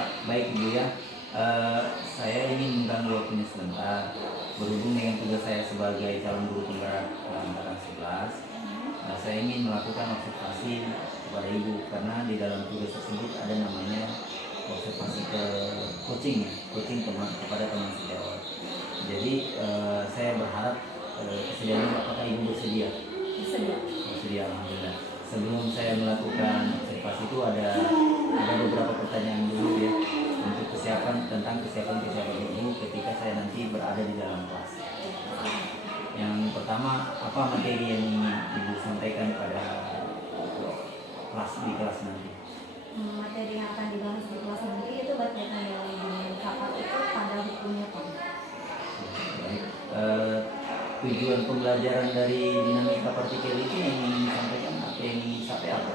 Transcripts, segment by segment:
Pak. Baik Ibu ya. Saya ingin mengganggu waktunya sebentar. Berhubung dengan tugas saya sebagai calon guru penggerak angkatan 11, saya ingin melakukan observasi kepada Ibu karena di dalam tugas tersebut ada namanya observasi ke coaching kepada teman sejawat. Jadi saya berharap kesediaan apakah Ibu bersedia? Bersedia, alhamdulillah. Sebelum saya melakukan observasi itu ada beberapa pertanyaan dulu ya untuk tentang kesiapan Ibu ketika saya nanti berada di dalam kelas. Yang pertama, apa materi yang ingin Ibu sampaikan pada di kelas nanti? Materi yang akan dibahas di kelas nanti itu berkaitan dengan KPAT itu pada hukumnya Pak. Tujuan pembelajaran dari dinamika partikel itu yang ingin disampaikan apa?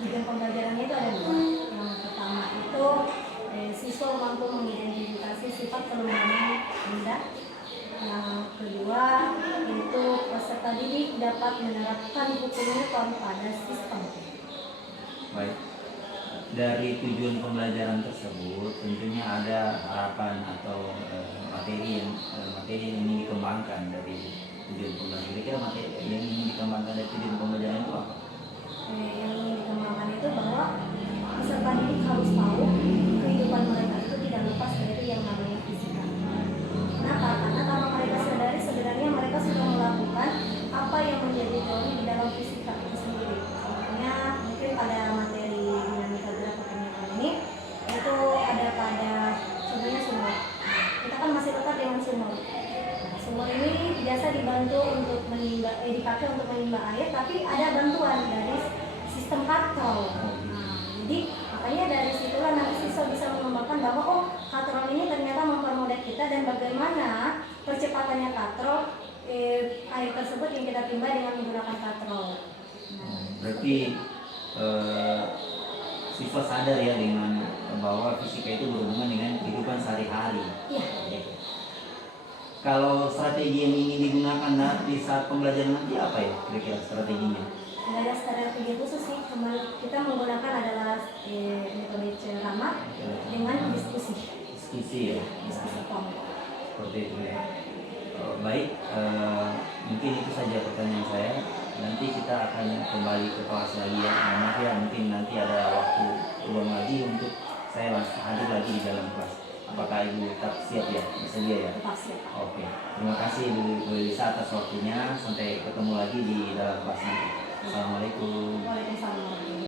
Tujuan pembelajarannya itu ada dua. Yang pertama itu siswa mampu mengidentifikasi sifat kelembaban benda. Yang kedua itu peserta didik dapat menerapkan hukum Newton pada sistem. Baik. Dari tujuan pembelajaran tersebut tentunya ada harapan atau materi yang ingin dikembangkan dari tujuan pembelajaran. Kira-kira materi yang ingin dikembangkan dari tujuan pembelajaran itu apa? Yang ingin dikembangkan itu bahwa peserta didik harus tahu kehidupan mereka itu tidak lepas dari yang namanya fisika. Kenapa? Karena kalau mereka sadari sebenarnya mereka sudah melakukan apa yang menjadi teori di dalam fisika itu sendiri. Contohnya mungkin pada materi dinamika gerak perkembangan ini itu ada pada contohnya sumur. Kita kan masih tetap dengan sumur. Sumur ini biasa dibantu untuk dipakai untuk menimba air, tapi ada bantuan dari sistem katrol. Jadi makanya dari situlah nanti siswa bisa mengembangkan bahwa katrol ini ternyata mempermudah kita dan bagaimana percepatannya katrol air tersebut yang kita timba dengan menggunakan katrol. Berarti siswa sadar ya dengan bahwa fisika itu berhubungan dengan kehidupan sehari-hari. Iya. Kalau strategi yang ingin digunakan di saat pembelajaran nanti apa ya kira-kira strateginya? Tidak ada strategi khusus sih, kita menggunakan adalah metode ceramah dengan diskusi. Diskusi ya. Diskusi kelompok. Seperti itu ya. Baik, mungkin itu saja pertanyaan saya. Nanti kita akan kembali ke kelas lagi ya. Maaf ya, mungkin nanti ada waktu luang lagi untuk saya hadir lagi di dalam kelas. Apakah Ibu tetap siap ya? Bersedia ya? Tetap siap. Oke. Terima kasih Ibu Lisa atas waktunya. Sampai ketemu lagi di dalam kelas nanti. Assalamualaikum. Waalaikumsalam.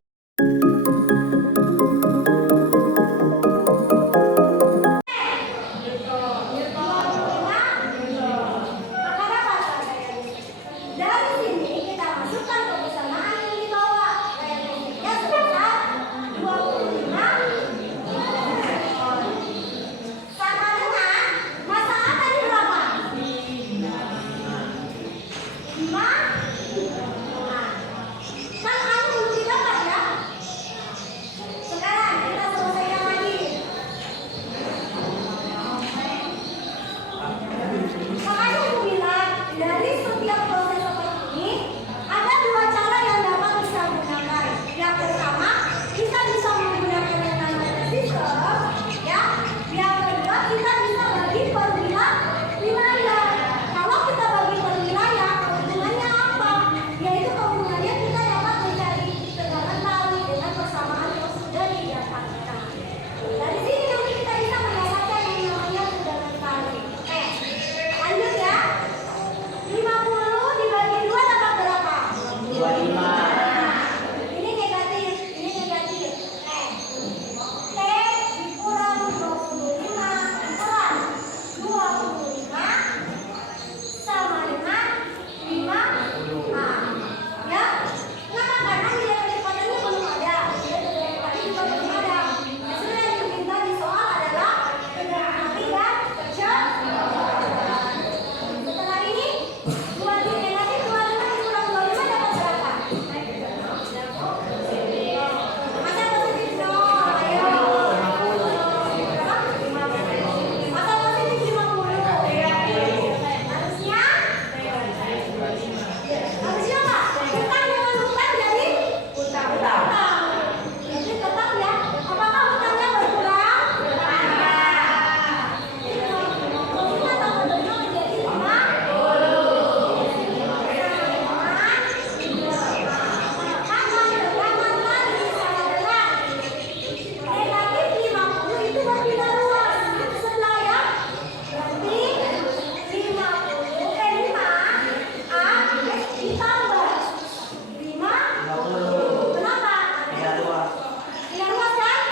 Tidak luas kan?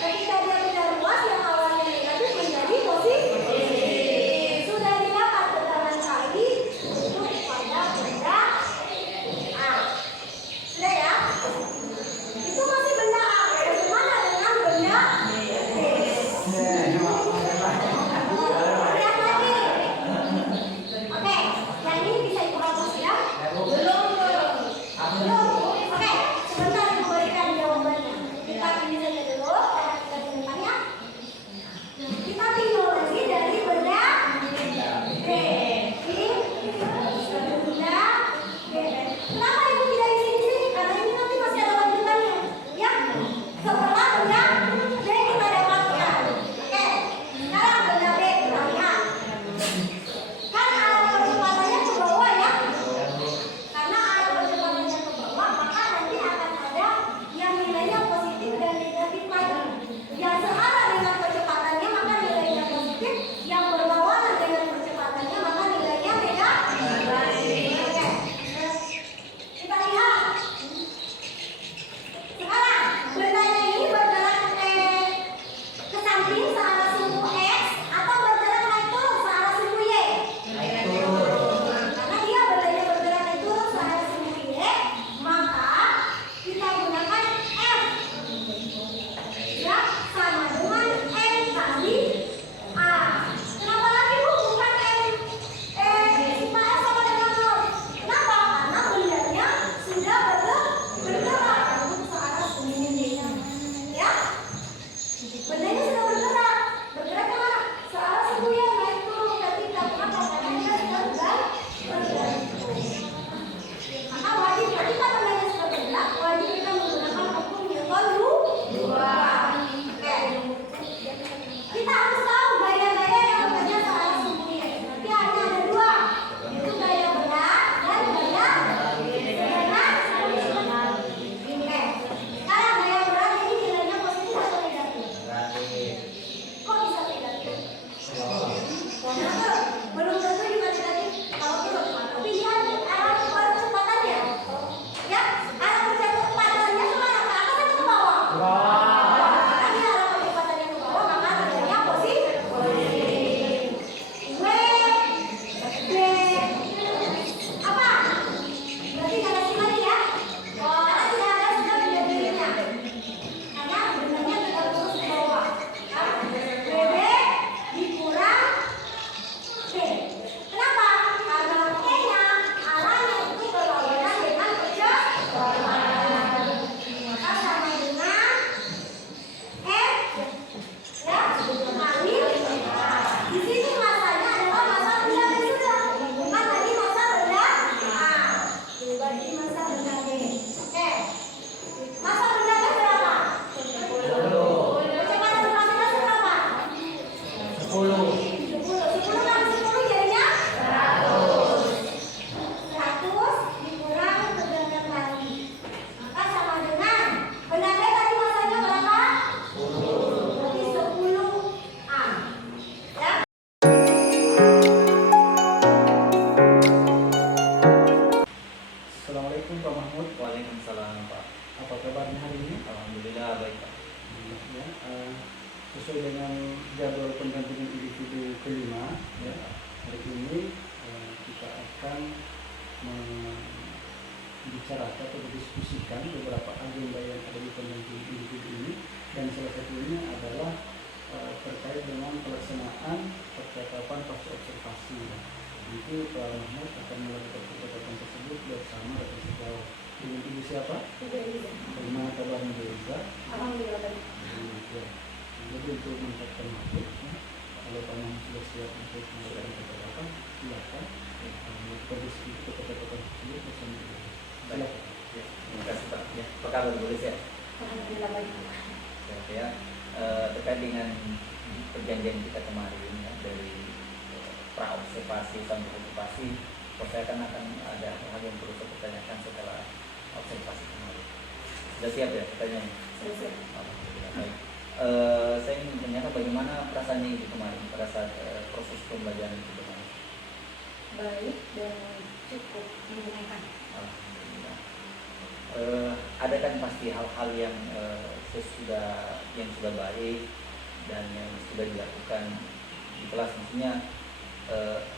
Ketika dia tidak luas, yang awalnya negatif menjadi positif. Sudah didapat keterangan kali untuk pada benda A. Sudah ya? Itu masih benda A. Bagaimana dengan benda B? Lihat lagi. Oke, yang ini bisa ibu hapus ya? Belum. Oke, sebentar ibu berikan jawabannya. Kita ini saja dulu. Kita tunjukkannya. Kita tinggal lagi dari benda B. Benda B. Kenapa ibu tidak di sini? Karena ini nanti masih ada lanjutannya. Ya, setelah benda B kita dapatkan. Oke, sekarang benda B kita lihat. Kan arah percepatannya ke bawah ya. Karena arah percepatannya ke bawah, maka nanti akan ada yang nilainya positif dan negatif lagi. Yang searah dengan percepatannya maka nilainya positif, yang berlawanan dengan percepatannya maka nilainya negatif. Oke. Kita lihat. Sekarang bendanya ini bergerak ke samping searah sumbu X atau bergerak naik turun searah sumbu Y. Karena dia bendanya bergerak naik turun searah sumbu Y, maka kita gunakan F. Ya, sama dengan N kali A. Kenapa lagi bu? Bukan N. Sigma F sama dengan 0. Kenapa? Karena bendanya sudah bergerak untuk searah sumbu Y. Ya, bendanya sudah bergerak. Bergerak ke mana? Searah sumbu Y naik turun ketika kenapa? Karena dia sudah bergantung. Maka wajib ketika bendanya sudah bergerak, wajib kita menggunakan hukum Newton dua. Oke. Kita harus tahu gaya-gaya yang bekerja searah sumbu Y. Nanti hanya ada dua, yaitu gaya berat dan gaya sedangkan. Oke. Sekarang gaya berat ini nilainya positif atau negatif? Kok bisa negatif? Karena belum tentu juga negatif kalau turun. Tapi lihat arah percepatannya. Ya, arah percepatannya kemana? Ke atas atau ke bawah? Karena dia arah percepatannya ke bawah, maka nilainya positif. W, B, apa? Berarti negatif lagi ya? Karena tidak ada sudah benda-bendanya. Karena bendanya tetap terus ke bawah. BB dikurang C. Kenapa? Karena E-nya arahnya itu berlawanan dengan percepatan. Maka sama dengan F ya kali A. Di sini masanya adalah masa benda B sudah, bukan lagi masa benda A. Berarti masa benda B. Oke. Masa benda B berapa? 10. Kecepatan gravitasi berapa? 10 kali 10 jadinya 100 dikurang tegangan lagi. Maka sama dengan benda B tadi masanya berapa? 10. Berarti 10A. Ya. Assalamualaikum Pak Mahmud. Waalaikumsalam Pak. Apa kabarnya hari ini? Alhamdulillah baik Pak. Ya, sesuai dengan jadwal pendampingan individu kelima, ya, hari ini kita akan membicarakan atau berdiskusikan beberapa agenda yang ada di pendampingan individu ini, dan salah satunya adalah terkait dengan pelaksanaan percakapan pasca observasi. Nanti Pak Mahmud akan melakukan percakapan tersebut bersama rekan sejauh. Dengan ibu siapa? Bagaimana kabarnya Bu Iza? Alhamdulillah baik. Ya. Jadi untuk mengucapkan maksud, kalau kamu sudah siap untuk melakukan percakapan, silakan melakukan diskusi percakapan tersebut bersama ibu. Baik. Ya, terima kasih Pak. Ya, apa kabar Bu Liz ya? Alhamdulillah baik. Sehat ya. Terkait dengan perjanjian kita kemarin ya, dari pra-observasi sampai okupasi, saya akan ada hal yang perlu saya pertanyakan setelah observasi kemarin. Sudah siap ya pertanyaannya? Sudah siap. Alhamdulillah baik. Saya ingin menanyakan bagaimana perasaannya Ibu kemarin pada saat proses pembelajaran itu kemarin. Baik dan cukup menyenangkan. Alhamdulillah. Ada kan pasti hal-hal yang yang sudah baik dan yang sudah dilakukan di kelas, maksudnya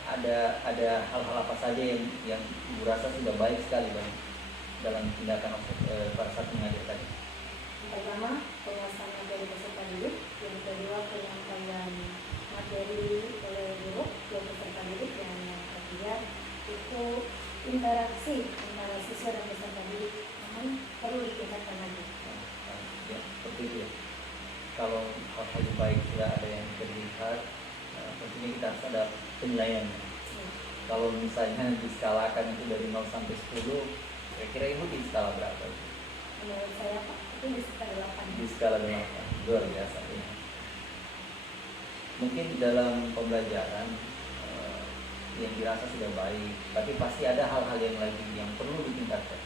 ada hal-hal apa saja yang Ibu rasa sudah baik sekali Bang dalam tindakan pada saat mengajar tadi. Pertama, penguasaan materi peserta didik. Yang kedua, penyampaian materi oleh guru ke peserta didik. Dan yang ketiga, itu interaksi antara siswa dan peserta didik. Namun perlu ditingkatkan lagi. Ya, seperti itu ya. Kalau hal-hal yang baik sudah ada yang bisa dilihat, tentunya kita harus ada penilaiannya. Kalau misalnya diskalakan itu dari 0 sampai 10, kira-kira Ibu di skala berapa? Menurut saya Pak, itu di skala 8. Di skala 8, luar biasa ya. Mungkin dalam pembelajaran yang dirasa sudah baik, tapi pasti ada hal-hal yang lagi yang perlu ditingkatkan.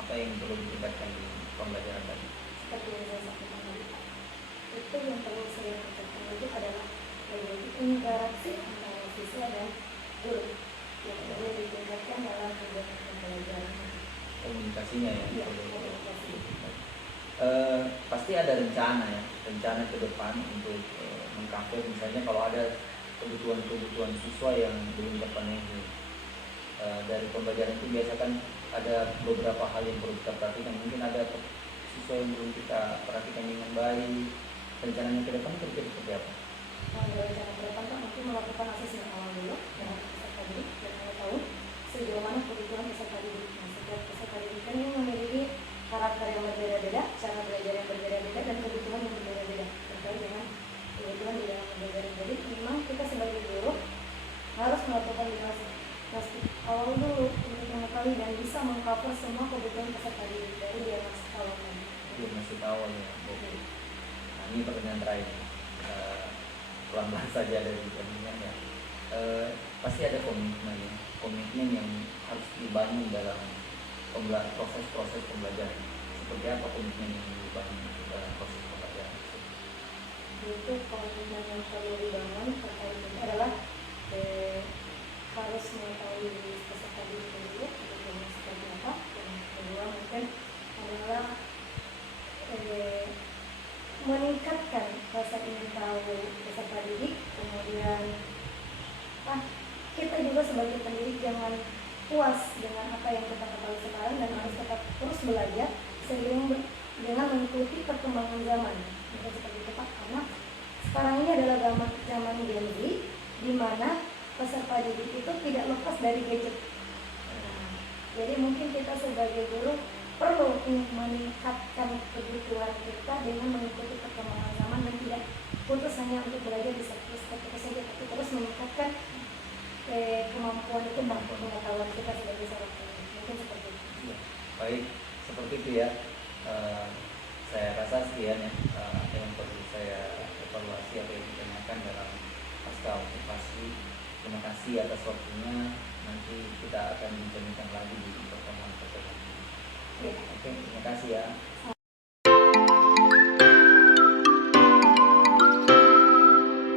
Apa yang perlu ditingkatkan di pembelajaran tadi? Seperti yang saya sampaikan tadi Pak, itu yang perlu saya katakan itu adalah interaksi antara siswa dan guru yang perlu ditingkatkan dalam kegiatan pembelajaran. Komunikasinya ya. Iya, komunikasi. Pasti ada rencana ke depan untuk mengcover misalnya kalau ada kebutuhan siswa yang belum terpenuhi. Dari pembelajaran itu biasa kan ada beberapa hal yang perlu kita perhatikan. Mungkin ada siswa yang belum kita perhatikan dengan baik. Rencananya ke depan kira-kira seperti apa? Rencana ke depan Pak, mungkin melakukan asesmen awal dulu dengan peserta didik dan mengetahui sejauh mana kebutuhan peserta didik. Nah, setiap peserta didik kan ini memiliki karakter yang berbeda-beda, cara belajar yang berbeda-beda, dan kebutuhan yang berbeda-beda terkait dengan kebutuhan di dalam pembelajaran. Jadi memang kita sebagai guru harus melakukan diagnosis awal dulu untuk mengetahui dan bisa mengcover semua kebutuhan peserta didik dari diagnosis awal tadi. Masih awal ya. Oke. Nah, ini pertanyaan terakhir. Pelan-pelan saja dari pertanyaan ya. Pasti ada komitmen yang harus dibangun dalam proses pembelajaran. Seperti apa komitmen yang dibangun dalam proses pembelajaran? Itu komitmen yang perlu dibangun terkait ini adalah harus mengetahui peserta didik dulu kebutuhannya seperti apa. Dan kedua mungkin adalah meningkatkan rasa ingin tahu peserta didik. Kemudian kita juga sebagai pendidik jangan puas dengan apa yang kita ketahui sekarang dan harus tetap terus belajar seiring dengan mengikuti perkembangan zaman. Seperti itu Pak, karena sekarang ini adalah zaman Gen Z di mana peserta didik itu tidak lepas dari gadget. Jadi mungkin kita sebagai guru perlu meningkatkan kebutuhan kita dengan mengikuti perkembangan zaman dan tidak putus hanya untuk belajar di satu saja, tapi terus meningkatkan kemampuan itu pengetahuan kita sebagai seorang pendidik. Mungkin seperti itu. Ya, baik, seperti itu ya. Saya rasa sekian ya yang perlu saya evaluasi apa yang ditanyakan dalam pasca observasi. Terima kasih atas waktunya. Nanti kita akan bincang lagi di pertemuan. Ya. Oke, terima kasih ya.